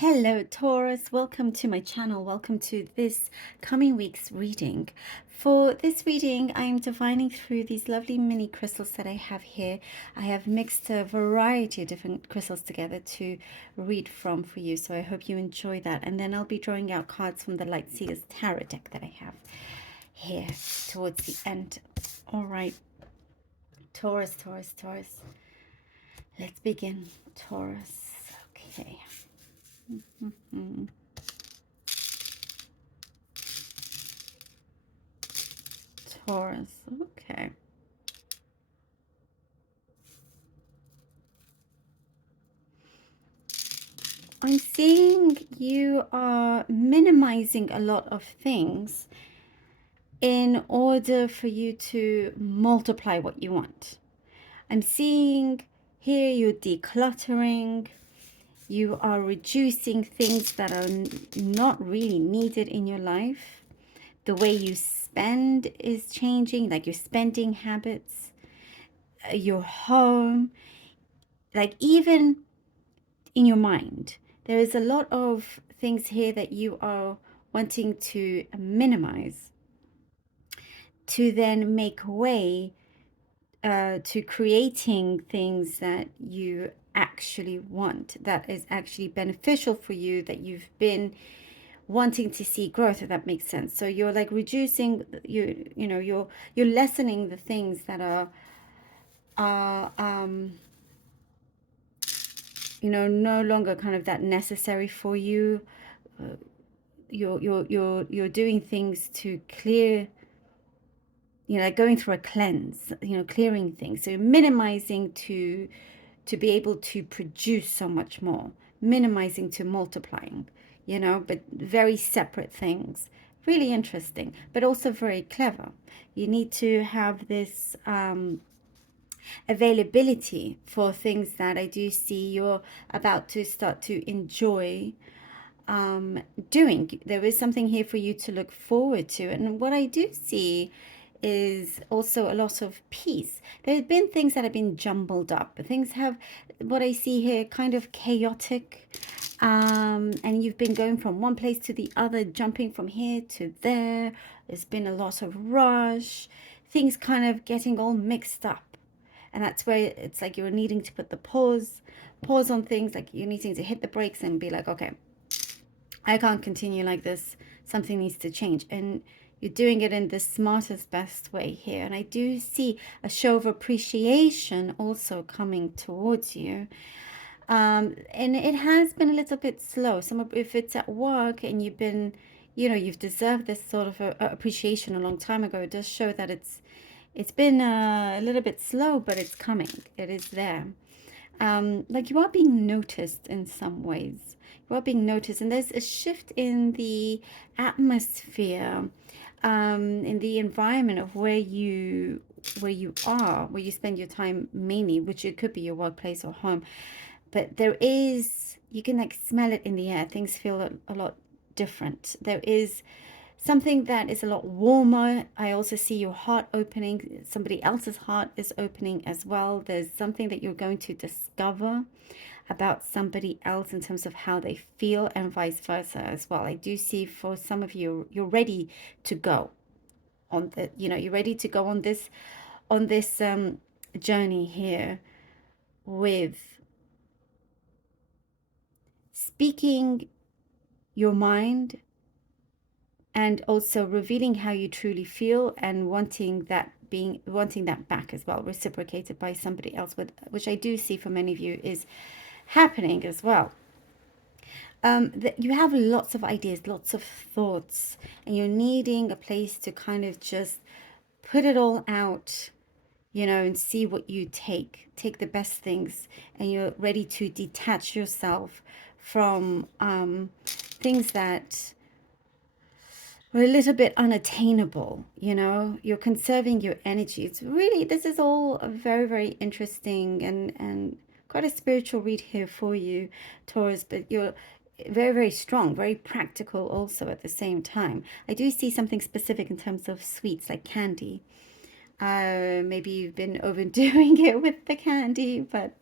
Hello, Taurus. Welcome to my channel. Welcome to this coming week's reading. For this reading, I'm divining through these lovely mini crystals that I have here. I have mixed a variety of different crystals together to read from for you, so I hope you enjoy that. And then I'll be drawing out cards from the Light Seers Tarot deck that I have here towards the end. All right, Taurus, Taurus, Taurus. Let's begin, Taurus. Okay. Taurus, okay. I'm seeing you are minimizing a lot of things in order for you to multiply what you want. I'm seeing here you're decluttering, you are reducing things that are not really needed in your life. The way you spend is changing, like your spending habits, your home, like even in your mind. There is a lot of things here that you are wanting to minimize to then make way to creating things that you actually want, that is actually beneficial for you, that you've been wanting to see growth, if that makes sense. So you're like reducing, you're lessening the things that are no longer kind of that necessary for you. You're doing things to clear, like going through a cleanse, clearing things. So you're minimizing to be able to produce so much more, minimizing to multiplying, but very separate things. Really interesting, but also very clever. You need to have this availability for things that I do see you're about to start to enjoy doing. There is something here for you to look forward to. And what I do see is also a lot of peace. There have been things that have been jumbled up. Things have, what I see here, kind of chaotic. And you've been going from one place to the other, jumping from here to there. There's been a lot of rush. Things kind of getting all mixed up. And that's where it's like you're needing to put the pause on things, like you're needing to hit the brakes and be like, okay, I can't continue like this. Something needs to change. And you're doing it in the smartest, best way here. And I do see a show of appreciation also coming towards you. And it has been a little bit slow. If it's at work and you've been, you've deserved this sort of appreciation a long time ago, it does show that it's been a little bit slow, but it's coming. It is there. Like you are being noticed in some ways. You are being noticed, and there's a shift in the atmosphere, in the environment of where you are, where you spend your time mainly, which it could be your workplace or home. But you can like smell it in the air. Things feel a lot different. There is something that is a lot warmer. I also see your heart opening. Somebody else's heart is opening as well. There's something that you're going to discover about somebody else in terms of how they feel, and vice versa as well. I do see for some of you, you're ready to go on the, you're ready to go on this journey here with speaking your mind, and also revealing how you truly feel, and wanting that back as well, reciprocated by somebody else, which I do see for many of you is happening as well. You have lots of ideas, lots of thoughts, and you're needing a place to kind of just put it all out, and see what you take the best things, and you're ready to detach yourself from things that are a little bit unattainable. You're conserving your energy. It's really, this is all a very, very interesting and quite a spiritual read here for you, Taurus, but you're very, very strong, very practical also at the same time. I do see something specific in terms of sweets, like candy. Maybe you've been overdoing it with the candy, but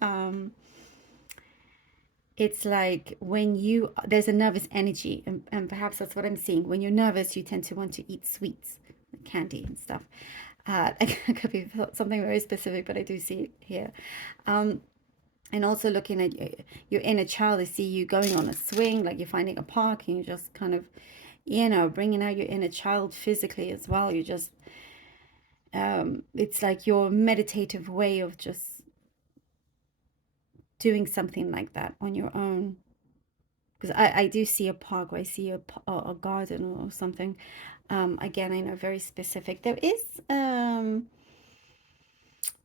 It's like when you, there's a nervous energy, and perhaps that's what I'm seeing. When you're nervous, you tend to want to eat sweets, candy and stuff. It could be something very specific, but I do see it here. Um, and also looking at your inner child, I see you going on a swing, like you're finding a park and you're just kind of, bringing out your inner child physically as well. You just, it's like your meditative way of just doing something like that on your own. Because I do see a park, or I see a garden or something. Again, I know very specific. There is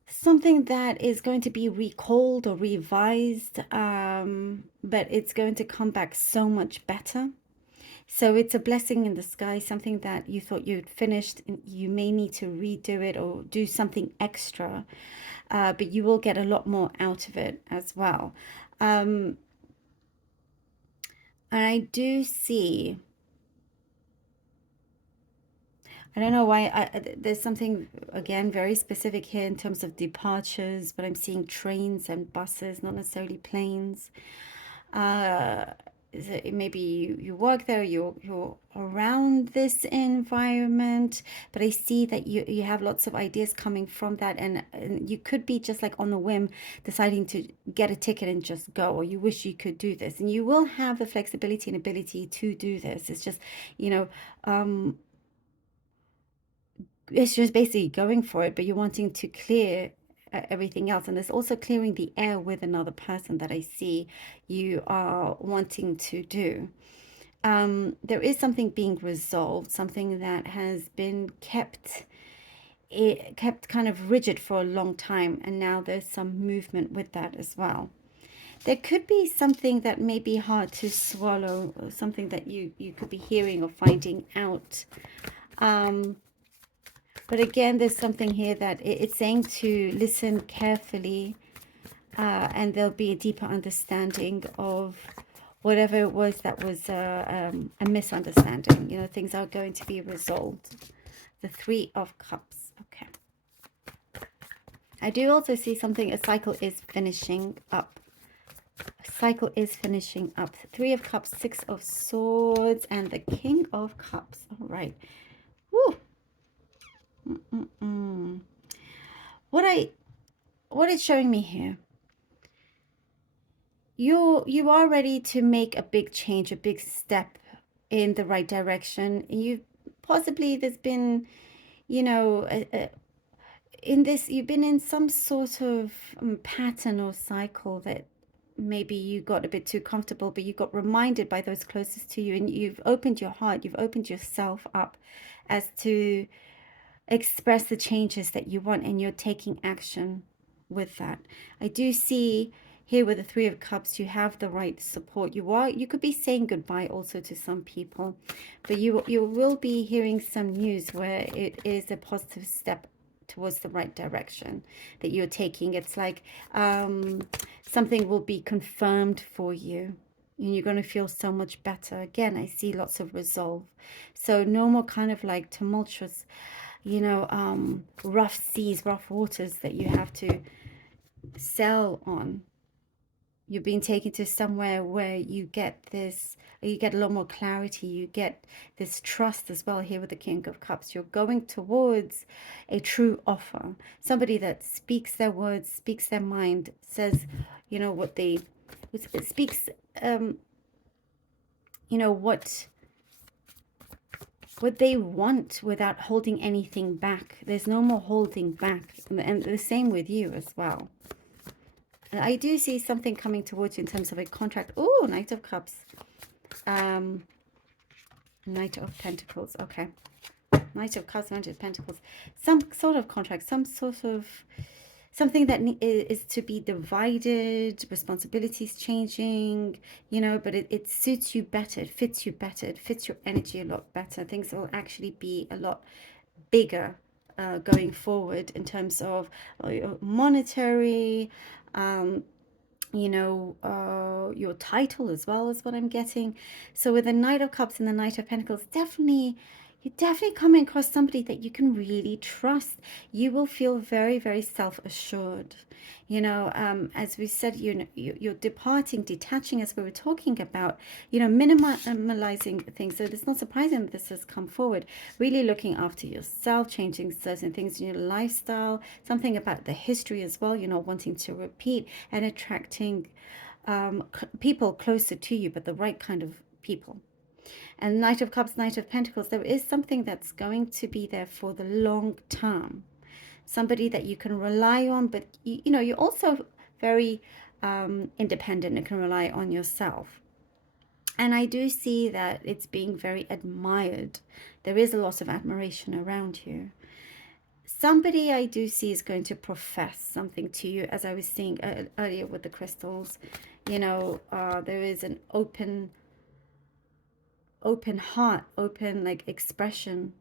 something that is going to be recalled or revised, but it's going to come back so much better. So it's a blessing in the sky, something that you thought you'd finished, and you may need to redo it or do something extra, but you will get a lot more out of it as well. Um, and I do see, I don't know why, there's something, again, very specific here in terms of departures, but I'm seeing trains and buses, not necessarily planes. uh Maybe you work there, you're around this environment, but I see that you have lots of ideas coming from that, and you could be just like on a whim deciding to get a ticket and just go, or you wish you could do this, and you will have the flexibility and ability to do this. It's just, you know um it's just basically going for it, but you're wanting to clear everything else. And there's also clearing the air with another person that I see you are wanting to do. There is something being resolved, something that has been kept kind of rigid for a long time, and now there's some movement with that as well. There could be something that may be hard to swallow, or something that you could be hearing or finding out. Um, But again, there's something here that it's saying to listen carefully, and there'll be a deeper understanding of whatever it was that was a misunderstanding. Things are going to be resolved. The Three of Cups. Okay. I do also see something, a cycle is finishing up. A cycle is finishing up. Three of Cups, Six of Swords, and the King of Cups. All right. Woo. Mm-mm-mm. What it's showing me here, you are ready to make a big change, a big step in the right direction. You possibly, there's been, you know in this, you've been in some sort of pattern or cycle that maybe you got a bit too comfortable, but you got reminded by those closest to you, and you've opened your heart, you've opened yourself up as to express the changes that you want, and you're taking action with that. I do see here with the Three of Cups, you have the right support. You could be saying goodbye also to some people, but you will be hearing some news where it is a positive step towards the right direction that you're taking. It's like something will be confirmed for you, and you're going to feel so much better. Again, I see lots of resolve. So no more kind of like tumultuous, rough seas, rough waters that you have to sail on. You're being taken to somewhere where you get a lot more clarity. You get this trust as well here with the King of Cups. You're going towards a true offer. Somebody that speaks their words, speaks their mind, says, what they, it speaks, what they want without holding anything back. There's no more holding back. And the same with you as well. And I do see something coming towards you in terms of a contract. Oh, Knight of Cups. Knight of Pentacles. Okay. Knight of Cups, Knight of Pentacles. Some sort of contract, some sort of something that is to be divided, responsibilities changing, but it suits you better, it fits you better, it fits your energy a lot better. Things will actually be a lot bigger going forward in terms of monetary, your title as well, as what I'm getting. So with the Knight of Cups and the Knight of Pentacles, definitely You're definitely coming across somebody that you can really trust. You will feel very, very self-assured. As we said, you're departing, detaching, as we were talking about, minimalizing things. So it's not surprising that this has come forward. Really looking after yourself, changing certain things in your lifestyle, something about the history as well, wanting to repeat and attracting people closer to you, but the right kind of people. And Knight of Cups, Knight of Pentacles, there is something that's going to be there for the long term. Somebody that you can rely on, but you're also very independent and can rely on yourself. And I do see that it's being very admired. There is a lot of admiration around you. Somebody I do see is going to profess something to you, as I was saying earlier with the crystals. There is an open heart, open like expression.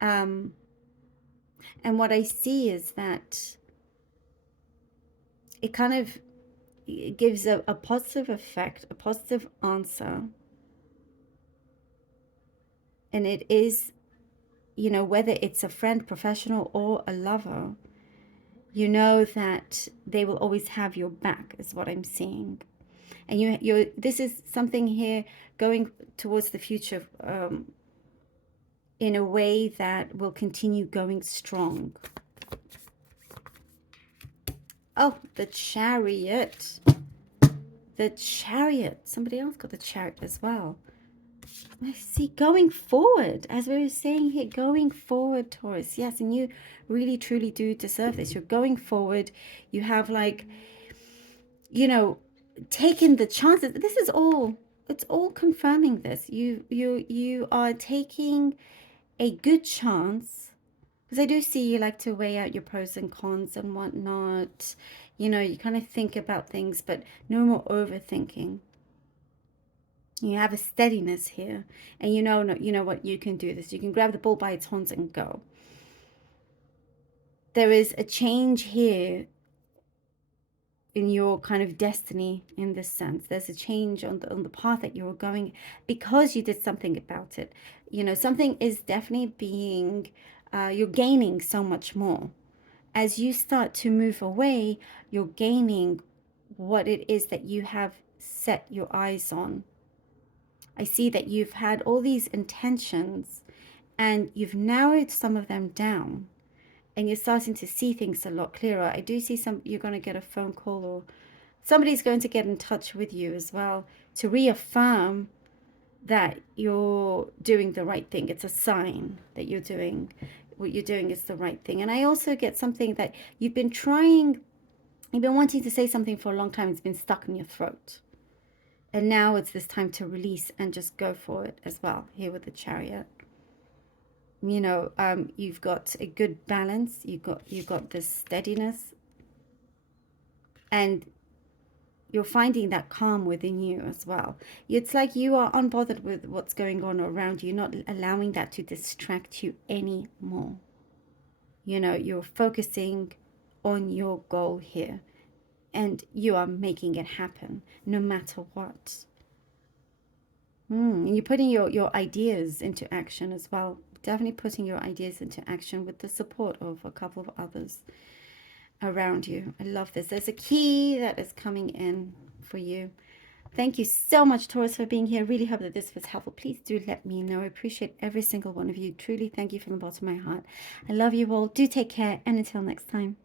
And what I see is that it kind of gives a positive effect, a positive answer. And it is, whether it's a friend, professional, or a lover, that they will always have your back, is what I'm seeing. And this is something here going towards the future in a way that will continue going strong. Oh, the Chariot. The Chariot. Somebody else got the Chariot as well. I see, going forward, as we were saying here, going forward, Taurus. Yes, and you really, truly do deserve this. You're going forward. You have taken the chances. This is all, it's all confirming this. You are taking a good chance, because I do see you like to weigh out your pros and cons and whatnot. You kind of think about things, but no more overthinking. You have a steadiness here, and you know what, you can do this. You can grab the bull by its horns and go. There is a change here in your kind of destiny in this sense. There's a change on the path that you're going because you did something about it. Something is definitely being, you're gaining so much more. As you start to move away, you're gaining what it is that you have set your eyes on. I see that you've had all these intentions and you've narrowed some of them down, and you're starting to see things a lot clearer. I do see you're going to get a phone call, or somebody's going to get in touch with you as well to reaffirm that you're doing the right thing. It's a sign that what you're doing is the right thing. And I also get something that you've been wanting to say something for a long time. It's been stuck in your throat. And now it's this time to release and just go for it as well, here with the Chariot. You've got a good balance. You've got this steadiness. And you're finding that calm within you as well. It's like you are unbothered with what's going on around you. You're not allowing that to distract you anymore. You're focusing on your goal here. And you are making it happen no matter what. And you're putting your ideas into action as well. Definitely putting your ideas into action with the support of a couple of others around you. I love this. There's a key that is coming in for you. Thank you so much, Taurus, for being here. Really hope that this was helpful. Please do let me know. I appreciate every single one of you. Truly, thank you from the bottom of my heart. I love you all. Do take care. And until next time.